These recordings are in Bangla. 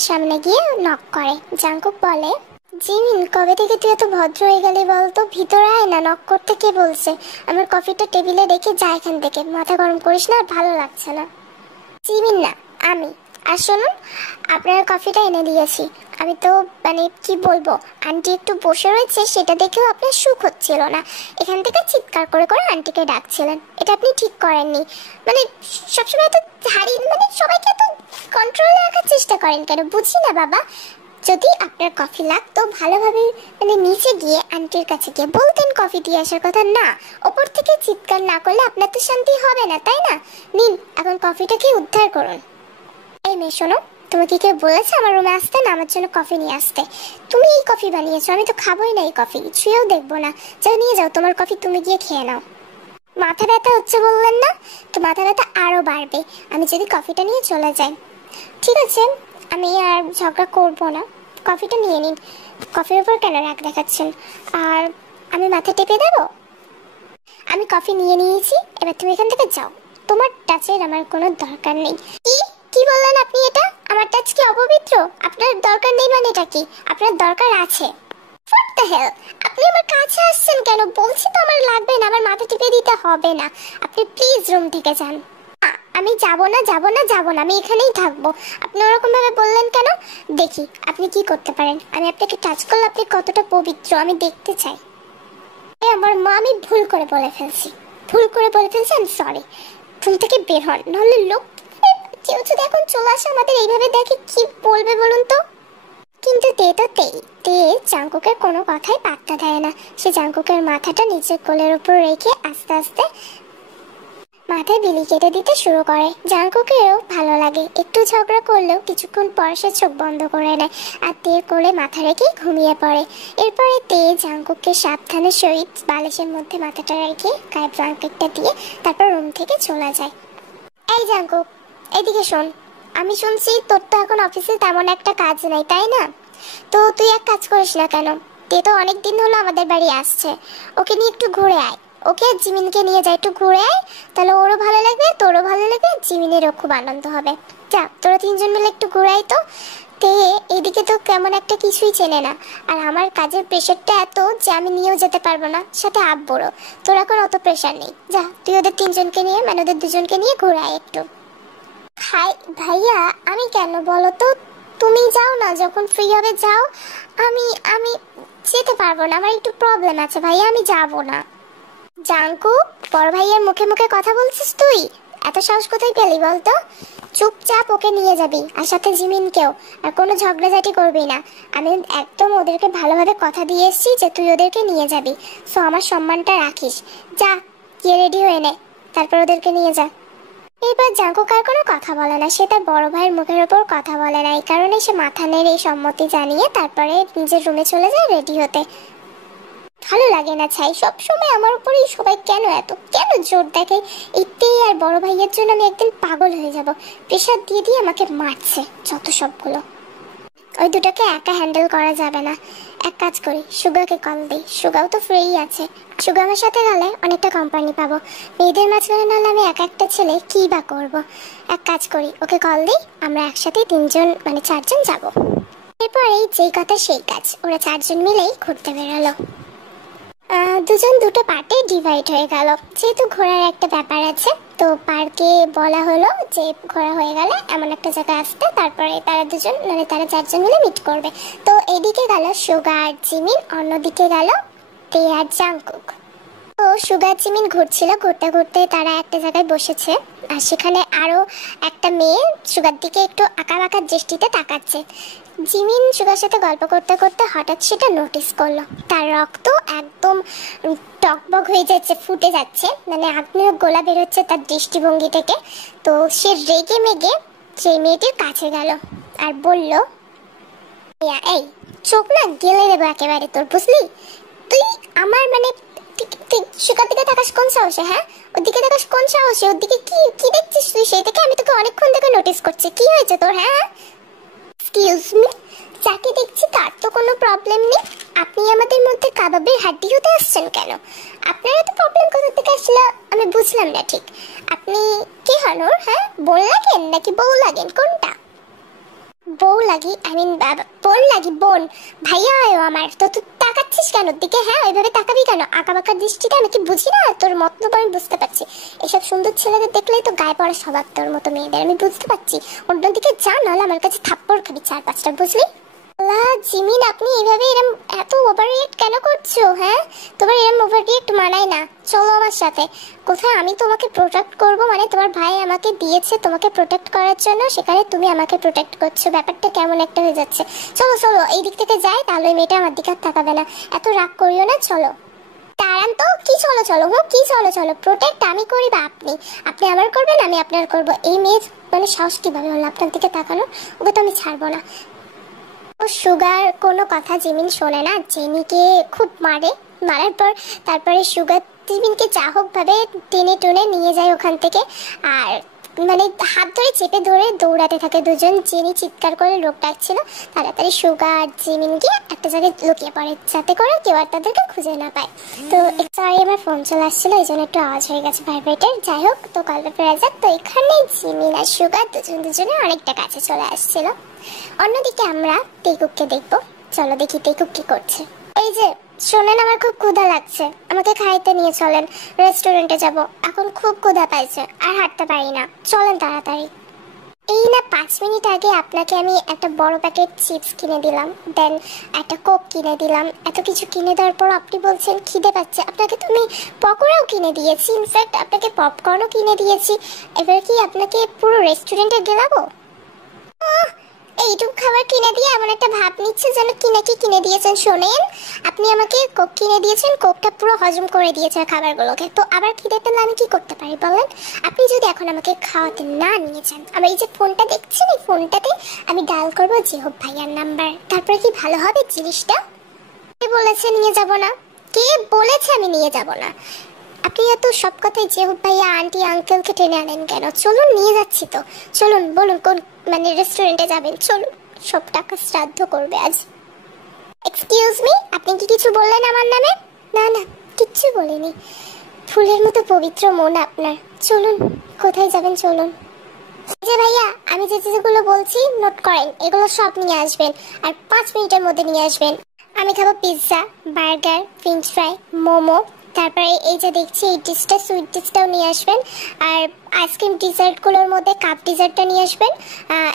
জিমিনের সামনে গিয়ে নক করে। জাঙ্কুক বলে, জিমিন কবে থেকে তুই এত ভদ্র হয়ে গেলি বলতো? ভিতরে আয় না, নক করতে কে বলছে? আমার কফিটা টেবিলে রেখে যা এখান থেকে, মাথা গরম করিস না, আর ভালো লাগছে না। জিমিন না, আমি। আর শুনুন, আপনার কফিটা এনে দিয়েছি। আমি তো মানে কি বলবো, আন্টি একটু বসে রয়েছে সেটা দেখেও আপনার সুখ হচ্ছিল না, এখান থেকে চিৎকার করে করে আন্টিকে ডাকছিলেন। এটা আপনি ঠিক করেননি। মানে সবসময় তো হারি, মানে সবাইকে তো কন্ট্রোলে রাখার চেষ্টা করেন কেন, বুঝি না বাবা। যদি আপনার কফি লাগতো ভালোভাবে মানে নিচে গিয়ে আন্টির কাছে গিয়ে বলতেন কফি দিয়ে আসার কথা, না ওপর থেকে চিৎকার না করলে আপনার তো শান্তি হবে না, তাই না? নিন এখন কফিটাকে উদ্ধার করুন। এই মেয়ে শোনো, তোমাকে কেউ বলেছে আমার রুমে আসতে না আমার জন্য কফি নিয়ে আসতে? তুমি এই কফি বানিয়েছো, আমি তো খাবোই না এই কফি, ছুঁয়েও দেখবো না। যাও নিয়ে যাও তোমার কফি, তুমি গিয়ে খেয়ে নাও। মাথা ব্যথা হচ্ছে বললেন না, তো মাথা ব্যথা আরও বাড়বে আমি যদি কফিটা নিয়ে চলে যাই। ঠিক আছে, আমি আর ঝগড়া করবো না, কফিটা নিয়ে নিন। কফির উপর কেন রাগ দেখাচ্ছেন? আর আমি মাথা টেপে দেবো? আমি কফি নিয়ে নিয়েছি, এবার তুমি এখান থেকে যাও। তোমার টাচের আমার কোনো দরকার নেই। কি বললেন আপনি? এটা আমার টাচ কি অপবিত্র? আপনার দরকার নেই মানে এটা কি? আপনার দরকার আছে। হোয়াট দ্য হেল, আপনি আমার কাছে আসছেন কেন? বলছি তো আমার লাগবে না, আমার মাথা টিপে দিতে হবে না। আপনি প্লিজ রুম থেকে যান। আমি যাব না, যাব না, যাব না, আমি এখানেই থাকবো। আপনি ওরকম ভাবে বললেন কেন? দেখি আপনি কি করতে পারেন। আমি আপনাকে টাচ করলে আপনি কতটা পবিত্র আমি দেখতে চাই। আমার মা, আমি ভুল করে বলে ফেলছি, ভুল করে বলে ফেলছি, আমি সরি। রুম থেকে বের হন, নাহলে লোক কেউ যদি এখন চলে আসে আমাদের এইভাবে দেখে কি বলবে বলুন তো? কিন্তু তে জাঙ্কুকের কোনো কথাই পাত্তা দেয় না। সে জাঙ্কুকের মাথাটা নিচের কোলের উপর রেখে আস্তে আস্তে মাথায় বিলি কেটে দিতে শুরু করে। জাঙ্কুকেরও ভালো লাগে, একটু ঝগড়া করলেও কিছুক্ষণ পর সে চোখ বন্ধ করে নেয় আর তের কোলে মাথা রেখে ঘুমিয়ে পড়ে। এরপরে তে জাঙ্কুককে সাবধানে সহিত বালিশের মধ্যে মাথাটা রেখে গায়ে ব্ল্যাঙ্কেটটা দিয়ে তারপর রুম থেকে চলে যায়। এই জাঙ্কুক, এদিকে শোন। আমি শুনছি তোর তো এখন অফিসে তেমন একটা কাজ নাই, তাই না? তো তুই এক কাজ করিস না কেন, তে তো অনেকদিন হলো আমাদের বাড়ি আসছে, ওকে নিয়ে একটু ঘুরে আয়। ওকে জিমিনকে নিয়ে যায়, একটু ঘুরে আয়, তাহলে ওরও ভালো লাগবে, তোরও ভালো লাগবে, জিমিনেরও খুব আনন্দ হবে। যা তোরা তিনজন মিলে একটু ঘুরে আয় তো। তে এদিকে তো কেমন একটা কিছুই চেনে না, আর আমার কাজের প্রেশারটা এত যে আমি নিয়েও যেতে পারবো না, সাথে আব্বুরও। তোর এখন অত প্রেশার নেই, যা তুই ওদের তিনজনকে নিয়ে মানে ওদের দুজনকে নিয়ে ঘুরে আয় একটু। ভাইয়া আমি কেন বলো তো? তুমি যাও না, যখন ফ্রি হবে যাও। আমি আমি যেতে পারবো না, আমার একটু প্রবলেম আছে ভাইয়া, আমি যাব না। জাঙ্কু, বড় ভাইয়ের মুখে মুখে কথা বলছিস তুই? এত সাহস কোথায় পেলি বলতো? চুপচাপ ওকে নিয়ে যাবি, আর সাথে জিমিনকেও। আর কোনো ঝগড়াঝাটি করবি না। আমি একদম ওদেরকে ভালোভাবে কথা দিয়ে এসেছি যে তুই ওদেরকে নিয়ে যাবি, সো আমার সম্মানটা রাখিস। যা গিয়ে রেডি হয়ে নে, তারপর ওদেরকে নিয়ে যা। এবার জাঙ্কুক আর কোনো কথা বলে না, সে তার বড় ভাইয়ের মুখের ওপর কথা বলে না, এই কারণে সে মাথা নেড়ে সম্মতি জানিয়ে তারপরে নিজের রুমে চলে যায় রেডি হতে। ভালো লাগে না ছাই, সবসময় আমার উপরেই সবাই কেন জোর দেখে। এতে আর বড় ভাইয়ের জন্য আমি একদিন পাগল হয়ে যাব। প্রেশার দিয়ে দিয়ে আমাকে মারছে যত সবগুলো। ওই দুটোকে একা হ্যান্ডেল করা যাবে না। এক কাজ করি, সুগাকে কল দিই, সুগাও তো ফ্রি আছে। সুগা আমার সাথে গেলে অনেকটা কোম্পানি পাবো। মেয়েদের মাঝখানে নাহলে আমি একা একটা ছেলে কি বা করবো। এক কাজ করি, ওকে কল দিই, আমরা একসাথে তিনজন মানে চারজন যাব। এরপরেই যেই কথা সেই কাজ, ওরা চারজন মিলেই ঘুরতে বেরোলো। দুজন দুটো পার্টে ডিভাইড হয়ে গেল, যেহেতু ঘোরার একটা ব্যাপার আছে, তো পার্কে বলা হলো যে ঘোরা হয়ে গেলে এমন একটা জায়গায় আসতে, তারপরে তারা দুজন মানে তারা চারজন মিলে মিট করবে। তো এদিকে গেল সুগা আর জিমিন, অন্যদিকে গেল তে আর জাঙ্কুক। তো সুগা জিমিন ঘুরছিল, ঘুরতে ঘুরতে তারা একটা জায়গায় বসেছে, আর সেখানে আরো একটা মেয়ে সুগার দিকে একটু আঁকা দৃষ্টিতে তাকাচ্ছে। জিমিন সুগার সাথে গল্প করতে করতে হঠাৎ সেটা নোটিস করলো, তার রক্ত একদম টকবক হয়ে যাচ্ছে, ফুটে যাচ্ছে, মানে আগ্নেয় গোলা বেরোচ্ছে তার দৃষ্টিভঙ্গি থেকে। তো সে রেগে মেগে সেই মেয়েটির কাছে গেল আর বলল, এই চোখ না গেলে দেবো একেবারে তোর, বুঝলি? তুই আমার মানে সুগার দিকে তাকাস কোন সাহসে? হ্যাঁ, ওর দিকে তাকাস কোন সাহসে? ওর দিকে কি কি দেখছিস তুই? সেই থেকে আমি তোকে অনেকক্ষণ থেকে নোটিস করছি, কি হয়েছে তোর? হ্যাঁ এক্সকিউজ মি, যাকে দেখছি তার তো কোনো প্রবলেম নেই, আপনি আমাদের মধ্যে কাবাবের হাড্ডি হতে আসছেন কেন? আপনার এত প্রবলেম কোথা থেকে আসলে আমি বুঝলাম না ঠিক। আপনি কি হন ওর? হ্যাঁ, বোন লাগেন নাকি বউ লাগেন, কোনটা? বউ লাগি, আই মিন বোন লাগি, বোন। ভাইয়া হয় ও আমার। তো তুই তাকাচ্ছিস কেন দিকে? হ্যাঁ, ওইভাবে তাকাবি কেন? আঁকাবাঁকা দৃষ্টিতে? আমি কি বুঝি না তোর মতলব? আমি বুঝতে পারছি। এসব সুন্দর ছেলেদের দেখলেই তো গায়ে পড়ে স্বভাব তোর মতো মেয়েদের, আমি বুঝতে পারছি। অন্যদিকে যা, নাহলে আমার কাছে থাপ্পড় খাবি 4-5টা, বুঝলি? জিমিন, আপনি এইভাবে এরম এত ওভার রিয়েক্ট কেন করছো? হ্যাঁ, তোমার এরম ওভার রিয়েক্ট মানায় না। চলো আমার সাথে। কোথায় আমি তোমাকে প্রোটেক্ট করব? মানে তোমার ভাই আমাকে দিয়েছে তোমাকে প্রোটেক্ট করার জন্য, সেখানে তুমি আমাকে প্রোটেক্ট করছো। ব্যাপারটা কেমন একটা হয়ে যাচ্ছে। চলো চলো, এই দিক থেকে যাই, তাহলে ওই মেয়েটা আমার দিকে আর তাকাবে না। এত রাগ করিও না, চলো। দাঁড়ান তো, কি চলো চলো? কি চলো চলো? প্রোটেক্ট আমি করি বা আপনি? আপনি আমার করবেন, আমি আপনার করব। এই মেয়ে মানে সাহস কিভাবে হলো আপনার দিকে তাকানো? ওকে তো আমি ছাড়বো না। ও সুগার কোনো কথা জিমিন শোনে না, জেনিকে খুব মারে। মারার পর তারপরে সুগার জিমিনকে যা হোক ভাবে টেনে টুনে নিয়ে যায় ওখান থেকে। আর মানে হাত ধরে চেপে ধরে দৌড়াতে থাকে দুজন। জেনি চিৎকার করে লোক ডাকছিল। তাড়াতাড়ি সুগা আর জিমিন গিয়ে একটা জায়গায় লুকিয়ে পড়ে, যাতে করে কেউ আর তাদেরকে খুঁজে না পায়। তো সরি, আমার ফোন চলে আসছিল, এই জন্য একটু আওয়াজ হয়ে গেছে ভাইব্রেটের। যাই হোক, তো গল্পে ফেরা যাক। তো এখানে জিমিন আর সুগা দুজনে অনেকটা কাছে চলে আসছিল। অন্যদিকে আমরা তেকুককে দেখবো। চলো দেখি তেকুক কি করছে। এই যে শোনেন, আমার খুব ক্ষুধা লাগছে, আমাকে খাইতে নিয়ে চলেন। রেস্টুরেন্টে যাব, এখন খুব ক্ষুধা পাইছে, আর হাঁটতে পারি না। চলেন তাড়াতাড়ি। এই না 5 মিনিট আগে আপনাকে আমি একটা বড় প্যাকেট চিপস কিনে দিলাম, দেন একটা কোক কিনে দিলাম। এত কিছু কিনে দেওয়ার পর আপনি বলছেন খিদে পাচ্ছে। আপনাকে তো আমি পকোড়াও কিনে দিয়েছি, ইনফ্যাক্ট আপনাকে পপকর্নও কিনে দিয়েছি। এবার কি আপনাকে পুরো রেস্টুরেন্টে গেলাবো? এইটুকু খাবার কিনে দিয়ে এমন একটা ভাব নিচ্ছে যেন কি নাকি কিনে দিয়েছেন। শোনেন, আপনি আমাকে কোক কিনে দিয়েছেন, কোকটা পুরো হজম করে দিয়েছে খাবারগুলোকে। তো আবার খিদে পেলে আমি কি করতে পারি বলেন? আপনি যদি এখন আমাকে খাওয়াতে না নিয়ে যান, আমার এই যে ফোনটা দেখছেন, এই ফোনটাতে আমি ডায়াল করবো জেহব ভাইয়ার নাম্বার। তারপরে কি ভালো হবে জিনিসটা? কে বলেছে নিয়ে যাব না? কে বলেছে আমি নিয়ে যাব না? আপনি এত সব কথাই জেহব ভাইয়া আন্টি আঙ্কেলকে টেনে আনেন কেন? চলুন, নিয়ে যাচ্ছি তো। চলুন, বলুন কোন মানে রেস্টুরেন্টে যাবেন। চলুন, সব টাকা শ্রাদ্ধ করবে আজ। এক্সকিউজ মি, আপনি কি কিছু বললেন আমার নামে? না না, কিচ্ছু বলিনি। ফুলের মতো পবিত্র মন আপনার। চলুন, কোথায় যাবেন চলুন। যে ভাইয়া, আমি যেগুলো বলছি নোট করেন, এগুলো সব নিয়ে আসবেন, আর 5 মিনিটের মধ্যে নিয়ে আসবেন। আমি খাবো pizza, burger, French fry, momo. তারপরে এই যে দেখছি এই ডিশটা, সুইট ডিশটাও নিয়ে আসবেন। আর আইসক্রিম ডিজার্টগুলোর মধ্যে কাপ ডিজার্টটা নিয়ে আসবেন।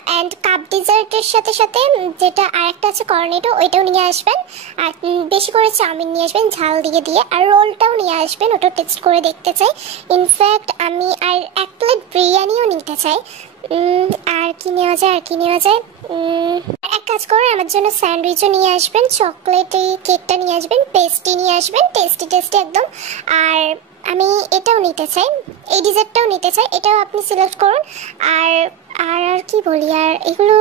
অ্যান্ড কাপ ডিজার্টের সাথে সাথে যেটা আরেকটা আছে কর্নেটো, ওইটাও নিয়ে আসবেন। আর বেশি করে চাউমিন নিয়ে আসবেন ঝাল দিয়ে দিয়ে। আর রোলটাও নিয়ে আসবেন, ওটা টেস্ট করে দেখতে চাই। ইনফ্যাক্ট আমি আর 1 প্লেট বিরিয়ানিও নিতে চাই। আর কি নেওয়া যায়, আর কি নেওয়া যায়? এক কাজ করে আমার জন্য স্যান্ডউইচও নিয়ে আসবেন, চকলেট কেকটা নিয়ে আসবেন, পেস্ট্রি নিয়ে আসবেন, টেস্টি টেস্টি একদম। আর আমি এটাও নিতে চাই, এই ডিজার্টটাও নিতে চাই, এটাও আপনি সিলেক্ট করুন। আর আর আর কি বলি, আর এগুলো,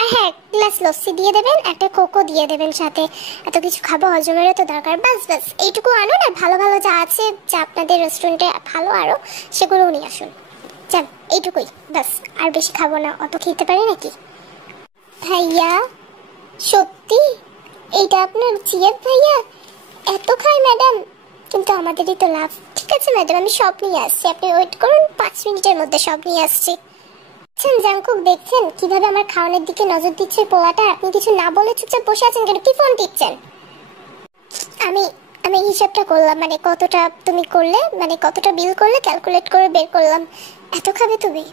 আর হ্যাঁ, গ্লাস লস্যি দিয়ে দেবেন, একটা কোকো দিয়ে দেবেন সাথে। এত কিছু খাবো, হজমেরও তো দরকার। বাস বাস, এইটুকু আনুন। আর ভালো ভালো যা আছে, যা আপনাদের রেস্টুরেন্টে ভালো আরও, সেগুলোও নিয়ে আসুন। যান, এইটুকুই বাস, আর বেশি খাবো না। অত খেতে পারি নাকি? ভাইয়া, সত্যি এইটা আপনার জিএফ ভাইয়া? এত খায় ম্যাডাম? কিন্তু আমাদেরই তো লাভ। ঠিক আছে ম্যাডাম, আমি সব নিয়ে আসছি, আপনি ওয়েট করুন, 5 মিনিটের মধ্যে সব নিয়ে আসছি। জাংকুক, দেখছেন কিভাবে আমার খাওয়ানোর দিকে নজর দিচ্ছে পোলাটা? আপনি কিছু না বলে চুপচাপ বসে আছেন কেন? কি ফোন টিপছেন? আমি আমি হিসাবটা করলাম, মানে কতটা তুমি করলে, মানে কতটা বিল করলে ক্যালকুলেট করে বের করলাম। এত খাবে তুমি?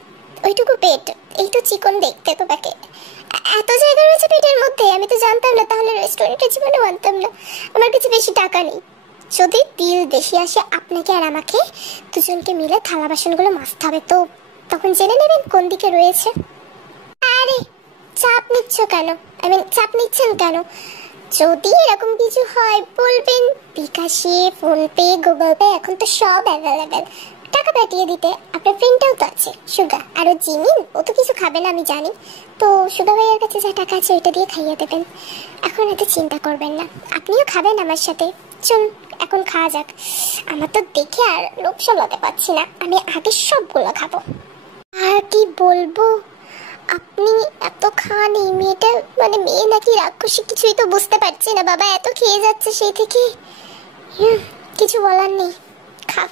ওইটুকু পেট, এই তো চিকন দেখতে তোমাকে। এত জায়গা রয়েছে পেটের মধ্যে, আমি তো জানতাম না। তাহলে রেস্টুরেন্টের জীবনে আনতাম না। আমার কাছে বেশি টাকা নেই। যদি বিল বেশি আসে আপনাকে আর আমাকে দুজনকে মিলে থালা বাসনগুলো মাজতে হবে। তো তখন জেনে নেবেন কোন দিকে রয়েছে। আরে চাপ নিচ্ছ কেন? চাপ নিচ্ছেন কেন? যদি এরকম কিছু হয় বলবেন। বিকাশে, ফোনপে, গুগল পে, এখন তো সব অ্যাভেলেবেল। টাকা পাঠিয়ে দিতে। আপনার ফ্রেন্ডটাও তো আছে সুগা, আরও জিমিন, ও তো কিছু খাবে না আমি জানি। তো সুগা ভাইয়ের কাছে যা টাকা আছে ওইটা দিয়ে খাইয়ে দেবেন। এখন এত চিন্তা করবেন না, আপনিও খাবেন আমার সাথে। চলুন এখন খাওয়া যাক। আমার তো দেখে আর লোভ সামলাতে পারছি না, আমি আগে সবগুলো খাবো। আর কি বলবো, আপনি এত খান, এই মেয়েটা মানে মেয়ে নাকি রাক্ষসী কিছুই তো বুঝতে পারছি না। বাবা এত খেয়ে যাচ্ছে সেই থেকে, কিছু বলার নেই, খা।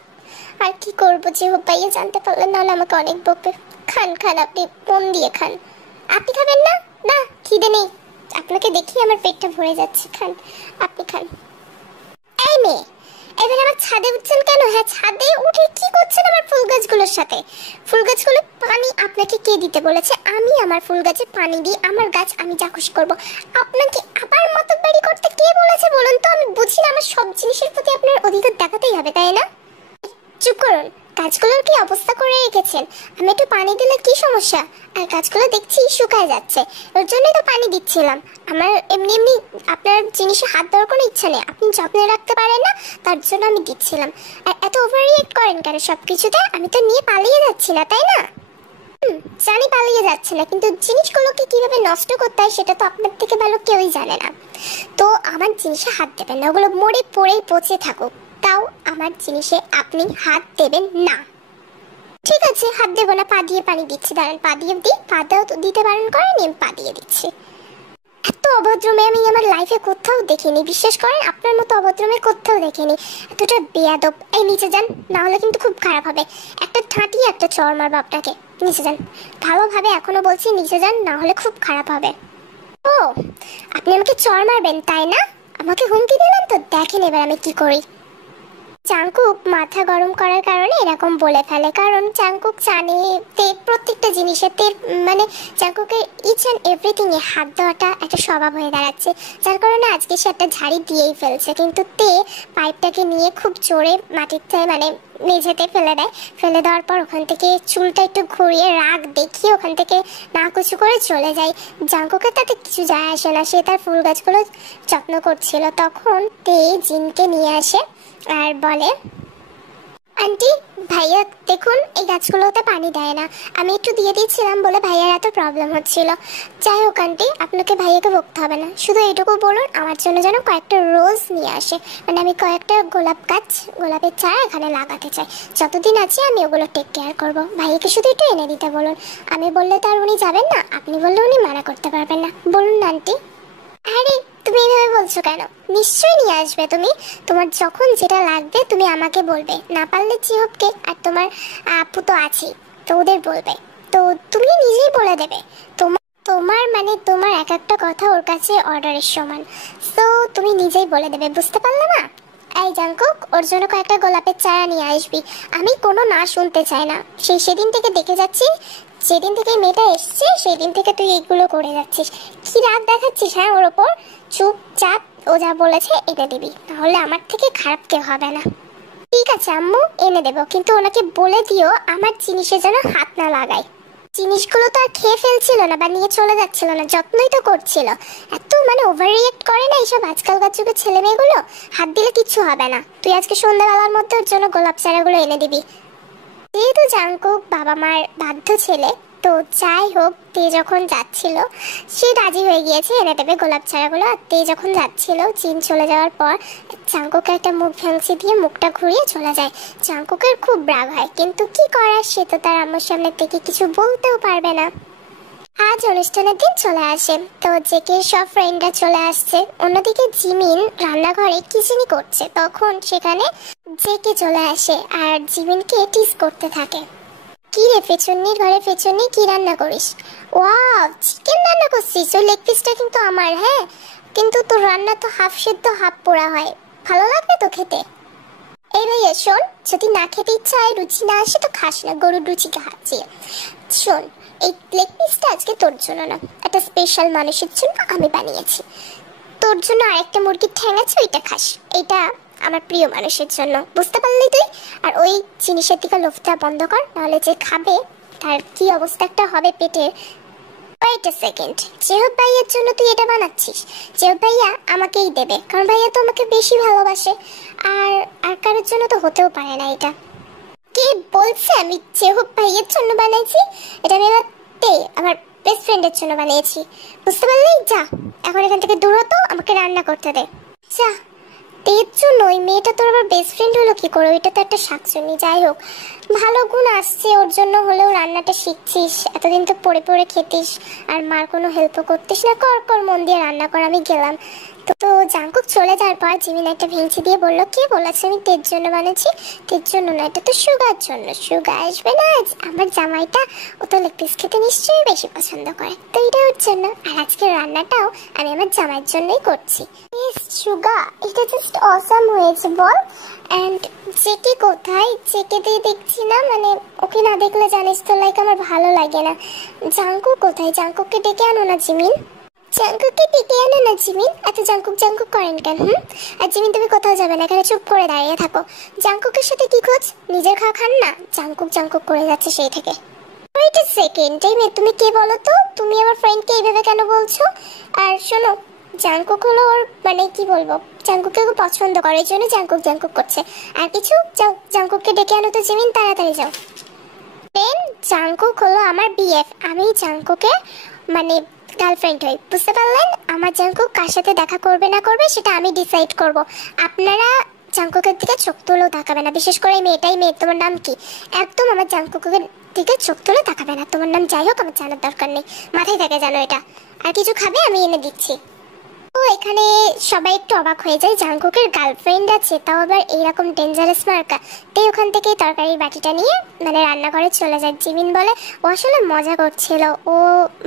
আর কি করবো, যে হোক ভাইয়া জানতে পারলেন, নাহলে আমাকে অনেক বকবে। খান খান, আপনি মন দিয়ে খান। আপনি খাবেন না? না, খিদে নেই। আপনাকে দেখি আমার পেটটা ভরে যাচ্ছে, খান, আপনি খান। এই মেয়ে, এবার আমার ছাদে উঠছেন কেন? হ্যাঁ, ছাদে উঠে কি করছেন আমার ফুল গাছগুলোর সাথে? ফুল গাছগুলো পানি আপনাকে কে দিতে বলেছে? আমি আমার ফুল গাছে পানি দিই, আমার গাছ আমি যা খুশি করবো। আপনাকে আবার মতবাড়ি করতে কে বলেছে বলুন তো? আমি বুঝি না, আমার সব জিনিসের প্রতি আপনার অধিকার দেখাতেই হবে, তাই না? চুপ করুন। গাছগুলোর কি অবস্থা করে রেখেছেন? আমি একটু পানি দিলে কি সমস্যা? আর গাছগুলো দেখছি শুকায় যাচ্ছে, ওর জন্যই তো পানি দিচ্ছিলাম। আমার এমনি এমনি আপনার জিনিসে হাত দেওয়ার কোনো ইচ্ছা নেই, আপনি যত্নে রাখতে পারেন না, তার জন্য আমি দিচ্ছিলাম। আর এত ওভার রিয়েক্ট করেন কেন সব কিছুতে? আমি তো নিয়ে পালিয়ে যাচ্ছি না, তাই না? জানি পালিয়ে যাচ্ছে না, কিন্তু জিনিসগুলোকে কিভাবে নষ্ট করতে হয় সেটা তো আপনার থেকে ভালো কেউই জানে না। তো আমার জিনিসে হাত দেবেন না, ওগুলো মরে পড়েই পচে থাকুক, তাও আমার জিনিসে আপনি হাত দেবেন না। ঠিক আছে, হাত দেবো না, পা দিয়ে পানি দিচ্ছি, দাঁড়ান পা দিয়ে দিই। পা দেওয়া তো দিতে বারণ করেন, আমি পা দিয়ে দিচ্ছি। এত অভদ্র মেয়ে আমি আমার লাইফে কোথাও দেখিনি, বিশ্বাস করেন আপনার মতো অভদ্র মেয়ে কোথাও দেখিনি। এতটা বেয়াদব। এই নিচে যান, না হলে কিন্তু খুব খারাপ হবে। একটা ঠাঁটিয়ে একটা চড় মারবো আপনাকে। নিচে যান, ভালোভাবে এখনো বলছি, নিচে যান, না হলে খুব খারাপ হবে। ও, আপনি আমাকে চড় মারবেন তাই না? আমাকে হুমকি দিলেন তো, দেখেন এবার আমি কি করি। জাংকুক মাথা গরম করার কারণে এরকম বলে ফেলে, কারণ জাংকুক জানে তে প্রত্যেকটা জিনিসে মানে জাংকুকের ইচ অ্যান্ড এভরিথিং এ হাত দেওয়াটা একটা স্বভাব হয়ে দাঁড়াচ্ছে, যার কারণে আজকে সে একটা ঝাড়ি দিয়েই ফেলছে। কিন্তু তে পাইপটাকে নিয়ে খুব জোরে মাটিতে মানে মেঝেতে ফেলে দেয়। ফেলে দেওয়ার পর ওখান থেকে চুলটা একটু ঘুরিয়ে রাগ দেখিয়ে ওখান থেকে নাকুচু করে চলে যায়। জাংকুকের তাতে কিছু যায় আসে না, সে তার ফুল গাছগুলো যত্ন করছিল। তখন তে জিনকে নিয়ে আসে আর বলে, আন্টি ভাইয়া দেখুন এই গাছগুলোতে পানি দেয় না, আমি একটু দিয়ে দিচ্ছিলাম বলে ভাইয়ার এত প্রবলেম হচ্ছিল। যাই হোক আন্টি, আপনাকে ভাইয়াকে বকতে হবে না, শুধু এইটুকু বলুন আমার জন্য যেন কয়েকটা রোজ নিয়ে আসে, মানে আমি কয়েকটা গোলাপ গাছ, গোলাপের চারা এখানে লাগাতে চাই। যতদিন আছে আমি ওগুলো টেক কেয়ার করবো, ভাইয়াকে শুধু একটু এনে দিতে বলুন। আমি বললে তো আর উনি যাবেন না, আপনি বললে উনি মানা করতে পারবেন না, বলুন না আন্টি। আরে তুমি এইভাবে বলছো কেন? নিশ্চয়ই নিয়ে আসবে তুমি, তোমার যখন যেটা লাগবে তুমি আমাকে বলবে, না পারলে চিহপকে আর তোমার আপু তো আছেই, তো ওদের বলবে, তো তুমি নিজেই বলে দেবে। তোমার তোমার মানে তোমার এক একটা কথা ওর কাছে অর্ডারের সমান, তো তুমি নিজেই বলে দেবে, বুঝতে পারলে না? এই জাংকুক, ওর জন্য কয়েকটা গোলাপের চারা নিয়ে আসবি। আমি কোনো না শুনতে চাই না, সেদিন থেকে দেখে যাচ্ছি, যেদিন থেকে মেয়েটা এসছে সেই দিন থেকে তুই এইগুলো করে যাচ্ছিস। কি রাগ দেখাচ্ছিস হ্যাঁ ওর ওপর? চুপচাপ ও যা বলেছে এনে দিবি, তাহলে আমার থেকে খারাপ কেউ হবে না। ঠিক আছে আম্মু, এনে দেবো, কিন্তু ওনাকে বলে দিও আমার জিনিসে যেন হাত না লাগায়। জিনিসগুলো তো আর খেয়ে ফেলছিল না বা নিয়ে চলে যাচ্ছিল না, যত্নই তো করছিল। এত মানে ওভার রিয়েক্ট করে না এইসব আজকালকার যুগের ছেলে মেয়েগুলো। হাত দিলে কিচ্ছু হবে না, তুই আজকে সন্ধ্যাবেলার মধ্যে ওর জন্য গোলাপ চারাগুলো এনে দিবি। যেহেতু জাংকুক বাবা মার বাধ্য ছেলে, তো যাই হোক তে যখন যাচ্ছিল সে রাজি হয়ে গিয়েছে এনে দেবে গোলাপ চারাগুলো। আর তে যখন যাচ্ছিল জিন চলে যাওয়ার পর জাংকুকে একটা মুখ ভ্যাংসি দিয়ে মুখটা ঘুরিয়ে চলে যায়। জাংকুকের খুব রাগ হয়, কিন্তু কি করার, সে তো তার আম্মুর সামনে থেকে কিছু বলতেও পারবে না। আজ অনুষ্ঠানের দিন চলে আসে, তো জেকে সব ফ্রেন্ডরা চলে আসছে। অন্যদিকে জিমিন রান্নাঘরে কিচেনি করছে, তখন সেখানে জেকে চলে আসে আর জিমিনকে টিজ করতে থাকে। কি রে ফেচুন্নির ঘরে ফেচুন্নি, কি রান্না করিস? ওয়াও, চিকেন রান্না করছিস? ওই লেগ পিসটা কিন্তু আমার, হ্যাঁ, কিন্তু তোর রান্না তো হাফ সেদ্ধ হাফ পোড়া হয়, ভালো লাগবে তো খেতে? এই ভাইয়া শোন, যদি না খেতে ইচ্ছা হয়, রুচি না আসে তো খাস না, গরুর রুচি খাচ্ছি। শোন, এই লেগ পিসটা আজকে তোর জন্য না, একটা স্পেশাল মানুষের জন্য আমি বানিয়েছি। তোর জন্য আরেকটা মুরগির ঠ্যাং আছে, ওইটা খাস, এটা আমার প্রিয় মানুষের জন্য, বুঝতে পারলি তুই? আর ওই জিনিসের দিকে লোভটা বন্ধ কর, নাহলে যে খাবে তার কি অবস্থা একটা হবে পেটের। ওয়েট আ সেকেন্ড, চেহব ভাইয়ার জন্য তুই এটা বানাচ্ছিস? চেহব ভাইয়া আমাকেই দেবে, কারণ ভাইয়া তো আমাকে বেশি ভালোবাসে, আর আর কারোর জন্য তো হতেও পারে না এটা। কে বলছে আমি চেহব ভাইয়ের জন্য বানাইছি? এটা আমি আমার বেস্ট ফ্রেন্ডের জন্য বানিয়েছি, বুঝতে পারলি? যা এখন এখান থেকে দূর হতো, আমাকে রান্না করতে দে, যা। এর জন্য ওই মেয়েটা তোর আবার বেস্ট ফ্রেন্ড হলো কি করে? ওইটা তো একটা শাকচুন্নি। যাই হোক, ভালো গুণ আসছে ওর জন্য হলেও, রান্নাটা শিখছিস, এতদিন তো পড়ে পড়ে খেতিস আর মার কোনো হেল্পও করতিস না। কর কর, মন দিয়ে রান্না কর, আমি গেলাম। তো জাঙ্কুক চলে যাওয়ার পর জিমিন একটা ভেঙচি দিয়ে বললো, কে বলেছে আমি তের জন্য বানাচ্ছি? তের জন্য না, এটা তো সুগার জন্য। সুগা আসবে না আজ, আমার জামাইটা ও তো লেগ পিস খেতে নিশ্চয়ই বেশি পছন্দ করে, তো এটা ওর জন্য। আর আজকের রান্নাটাও আমি আমার জামাইয়ের জন্যই করছি। সুগা, এটা জাস্ট অসাম হয়েছে বল। অ্যান্ড জেকে কোথায়? জেকে দিয়ে দেখছি না, মানে ওকে না দেখলে জানিস তো লাইক আমার ভালো লাগে না। জাঙ্কুক কোথায়? জাঙ্কুককে ডেকে আনো না জিমিন। জাঙ্কুককে ডেকে আনো না জিমিন। এত জাঙ্কুক জাঙ্কুক করেন কেন? আর জিমিন তুমি কোথাও যাবে না, এখানে চুপ করে দাঁড়িয়ে থাকো। জাঙ্কুকের সাথে কি খোঁজ? নিজের খাওয়া খান না, জাঙ্কুক জাঙ্কুক করে যাচ্ছে সেই থেকে। ওয়েট আ সেকেন্ড, তুমি কে বলো তো? তুমি আমার ফ্রেন্ডকে এইভাবে কেন বলছো? আর শোনো, জাঙ্কুক হলো ওর মানে কি বলবো, জাঙ্কুককে খুব পছন্দ করে, এই জন্য জাঙ্কুক জাঙ্কুক করছে। আর কিছু? যাও জাঙ্কুককে ডেকে আনো তো জিমিন, তাড়াতাড়ি যাও। দেন জাঙ্কুক হলো আমার বিএফ, আমি জাঙ্কুকে মানে গার্লফ্রেন্ড হই, বুঝতে পারলেন? আমার জাঙ্কুক কার সাথে দেখা করবে না করবে সেটা আমি ডিসাইড করব। আপনারা জাঙ্কুকের দিকে চোখ তুলেও তাকাবে না, বিশেষ করে মেয়েটাই। মেয়ে, তোমার নাম কি? একদম আমার জাঙ্কুকের দিকে চোখ তুলে তাকাবে না। তোমার নাম যাই হোক আমার জানার দরকার নেই, মাথায় থাকে জানো এটা। আর কিছু খাবে? আমি এনে দিচ্ছি। তো এখানে সবাই একটু অবাক হয়ে যায়, জাঙ্কুকের গার্লফ্রেন্ড আছে, তাও আবার এইরকম ডেঞ্জারাস মার্কা। তাই ওখান থেকে তরকারির বাটিটা নিয়ে মানে রান্নাঘরে চলে যায়। জিমিন বলে ও আসলে মজা করছিল, ও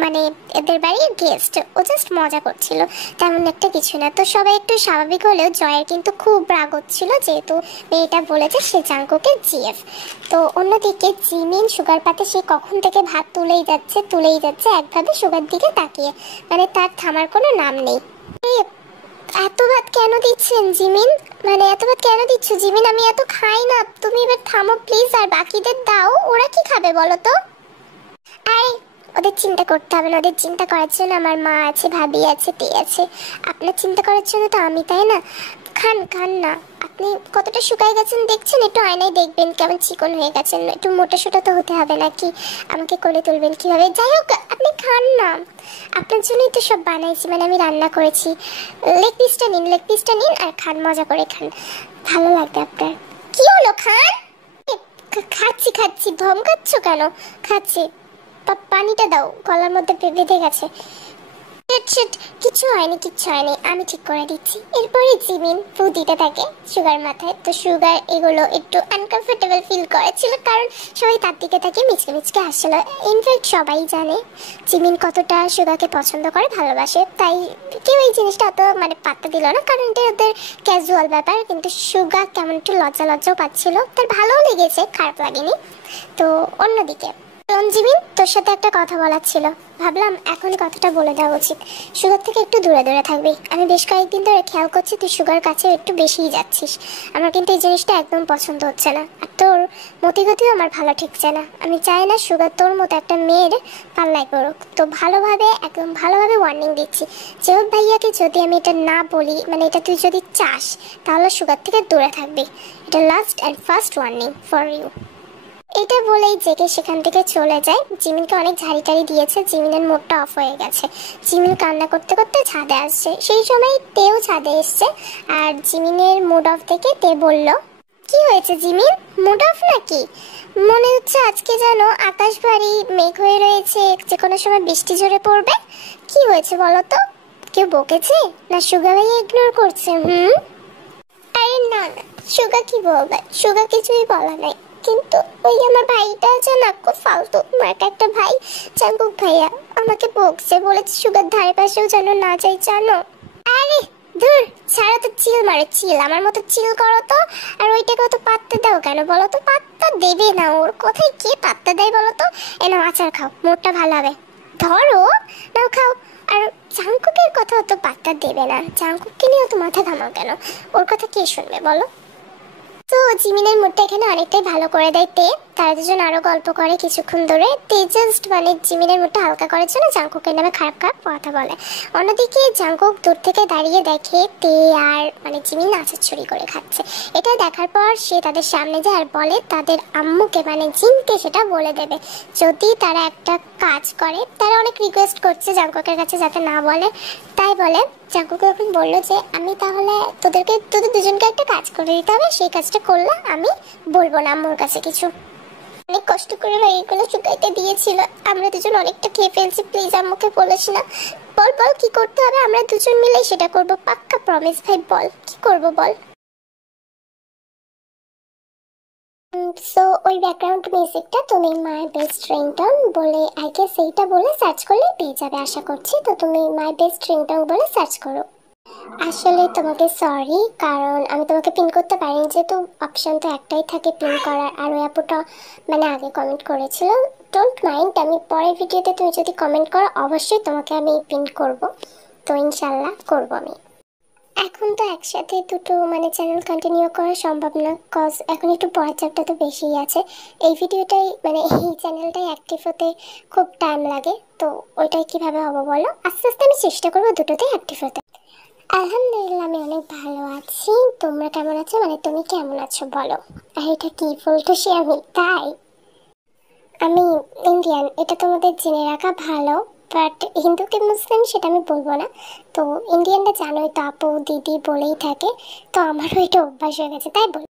মানে এদের বাড়ির গেস্ট, ও জাস্ট মজা করছিল, তেমন একটা কিছু না। তো সবাই একটু স্বাভাবিক হলেও জয়ের কিন্তু খুব রাগ হচ্ছিল, যেহেতু মেয়েটা বলেছে সে জাঙ্কুকের জিএফ। তো অন্যদিকে জিমিন সুগার পাতে সে কখন থেকে ভাত তুলেই যাচ্ছে একভাবে সুগার দিকে তাকিয়ে, মানে তার থামার কোনো নাম নেই। এত ভাত কেন দিচ্ছেন জিমিন? মানে এত ভাত কেন দিচ্ছ জিমিন? আমি এত খাই না, তুমি এবার থামো প্লিজ, আর বাকিদের দাও। ওরা কি খাবে বলো তো? আরে ওদের চিন্তা করতে হবে না, ওদের চিন্তা করার জন্য আমার মা আছে, ভাবি আছে, তে আছে। আপনার চিন্তা করার জন্য তো আমি, তাই না? খান খান না। আপনি কতটা শুকায় গেছেন দেখছেন, একটু আয়নায় দেখবেন কেমন চিকন হয়ে গেছেন। একটু মোটা সোটা তো হতে হবে নাকি? আমাকে কোলে তুলবেন কিভাবে? যাই হোক আপনি খান না, আপনার জন্যই তো সব বানাইছি, মানে আমি রান্না করেছি। লেগ পিসটা নিন আর খান, মজা করে খান, ভালো লাগবে আপনার। কি হলো, খান? খাচ্ছি। ধমকাচ্ছ কেন? খাচ্ছি। পানিটা দাও, গলার মধ্যে বেঁধে গেছে। কিছু হয়নি, আমি ঠিক করে দিচ্ছি। এরপরে জিমিন ফু দিতে থাকে সুগার মাথায়। তো সুগার এগুলো একটু আনকমফোর্টেবল ফিল করেছিল, কারণ সবাই তার দিকে তাকে মিচকে হাসছিল। ইনফ্যাক্ট সবাই জানে জিমিন কতটা সুগারকে পছন্দ করে, ভালোবাসে, তাই কেউ এই জিনিসটা অত মানে পাত্তা দিল না, কারণ এটা ওদের ক্যাজুয়াল ব্যাপার। কিন্তু সুগার কেমন একটু লজ্জাও পাচ্ছিল, তার ভালোও লেগেছে, খারাপ লাগেনি। তো অন্যদিকে জিমিন, তোর সাথে একটা কথা বলার ছিল, ভাবলাম এখনই কথাটা বলে দেওয়া উচিত। সুগার থেকে একটু দূরে থাকবি। আমি বেশ কয়েকদিন ধরে খেয়াল করছি তুই সুগার কাছে একটু বেশিই যাচ্ছিস। আমার কিন্তু এই জিনিসটা একদম পছন্দ হচ্ছে না, আর তোর মতিগতিও আমার ভালো ঠেকছে না। আমি চাই না সুগার তোর মতো একটা মেয়ের পাল্লায় পড়ুক। তো একদম ভালোভাবে ওয়ার্নিং দিচ্ছি, যেহেতু ভাইয়াকে যদি আমি এটা না বলি, মানে এটা তুই যদি চাস, তাহলে সুগার থেকে দূরে থাকবি। এটা last and first warning for you. এটা বলেই জেগে সেখান থেকে চলে যায়। জিমিনকে অনেক ঝাড়ি দিয়েছে, জিমিনের মুডটা অফ হয়ে গেছে। জিমিন কান্না করতে করতে ছাদে আসছে, সেই সময় তেও ছাদে এসছে। আর জিমিনের মুড অফ থেকে তে বলল, কি হয়েছে জিমিন, মুড অফ নাকি? মনে হচ্ছে আজকে যেন আকাশ ভারী মেঘ হয়ে রয়েছে, যে কোনো সময় বৃষ্টি ঝরে পড়বে। কি হয়েছে বলো তো? কেউ বকেছে না সুগা ভাইয়া ইগনোর করছে? আরে না, সুগা কি বলবে, সুগা কিছুই বলা নাই। কিন্তু ওই আমার ভাইটা আছে না, খুব ফালতু মার্কা একটা ভাই, জাঙ্কুক ভাইয়া, আমাকে বকছে, বলেছে সুগার ধারে পাশেও যেন না যাই, জানো? আরে ধুর, ছাড়া তো চিল মারে, চিল আমার মতো চিল করো তো। আর ওইটাকে অত পাত্তা দাও কেন বলো তো? পাত্তা দেবে না, ওর কথায় কে পাত্তা দেয় বলো তো? নাও আচার খাও, মোটটা ভালো হবে, ধরো নাও খাও। আর জাঙ্কুকের কথা অত পাত্তা দেবে না, জাঙ্কুককে নিয়ে অত মাথা ঘামাও কেন, ওর কথা কে শুনবে বলো? তো জিমিনের মুডটা এখানে অনেকটাই ভালো করে দেয় তে। তারা দুজন আরো গল্প করে কিছুক্ষণ ধরে। তে জাস্ট মানে জিমিনের মুডটা হালকা করার জন্য জাঙ্কুকের নামে খারাপ কথা বলে। অন্যদিকে জাঙ্কুক দূর থেকে দাঁড়িয়ে দেখে তে আর মানে জিমিন আচার চুরি করে খাচ্ছে। এটা দেখার পর সে তাদের সামনে যায় আর বলে তাদের আম্মুকে মানে জিনকে সেটা বলে দেবে যদি তারা একটা কাজ করে। তারা অনেক রিকোয়েস্ট করছে জাঙ্কুকের কাছে যাতে না বলে, তাই বলে জাঙ্কুকে যখন বললো যে আমি তাহলে তোদের দুজনকে একটা কাজ করে দিতে হবে, সেই কাজটা করলে আমি বলবো না আম্মুর কাছে কিছু। অনেক কষ্ট করে এগুলো চুকাইতে দিয়েছিল, আমরা দুজন অনেকটা খেয়ে ফেলছি, প্লিজ আম্মুকে বলিস না। বল বল কি করতে হবে, আমরা দুজন মিলেই সেটা করবো, পাক্কা প্রমিস ভাই, বল কি করবো বল। সো ওই ব্যাকগ্রাউন্ড মিউজিকটা তুমি মাই বেস্ট রিংটোন বলে আই গেস এইটা বলে সার্চ করলে পেয়ে যাবে আশা করছি। তো তুমি মাই বেস্ট রিংটোন বলে সার্চ করো। আসলে তোমাকে সরি, কারণ আমি তোমাকে পিন করতে পারিনি, যেহেতু অপশন তো একটাই থাকে পিন করার, আর ওই আপুটা মানে আগে কমেন্ট করেছিল। ডোন্ট মাইন্ড, আমি পরের ভিডিওতে তুমি যদি কমেন্ট করো অবশ্যই তোমাকে আমি পিন করব, তো ইনশাল্লাহ করব আমি। এখন তো একসাথে দুটো মানে চ্যানেল কন্টিনিউ করা সম্ভব না, কজ এখন একটু পড়ার চাপটা তো বেশিই আছে। এই ভিডিওটাই মানে এই চ্যানেলটাই অ্যাক্টিভ হতে খুব টাইম লাগে, তো ওইটাই কিভাবে হবে বলো, আস্তে আস্তে আমি চেষ্টা করবো দুটোতেই অ্যাক্টিভ হতে। আলহামদুলিল্লাহ আমি অনেক ভালো আছি, তোমরা কেমন আছো, মানে তুমি কেমন আছো বলো। আর এটা কি বলতেছি আমি, তাই আমি ইন্ডিয়ান, এটা তোমাদের জেনে রাখা ভালো, বাট হিন্দু কি মুসলিম সেটা আমি বলবো না। তো ইন্ডিয়ানরা জানোই তো, আপু দিদি বলেই থাকে, তো আমারও এটা অভ্যাস হয়ে গেছে তাই বল।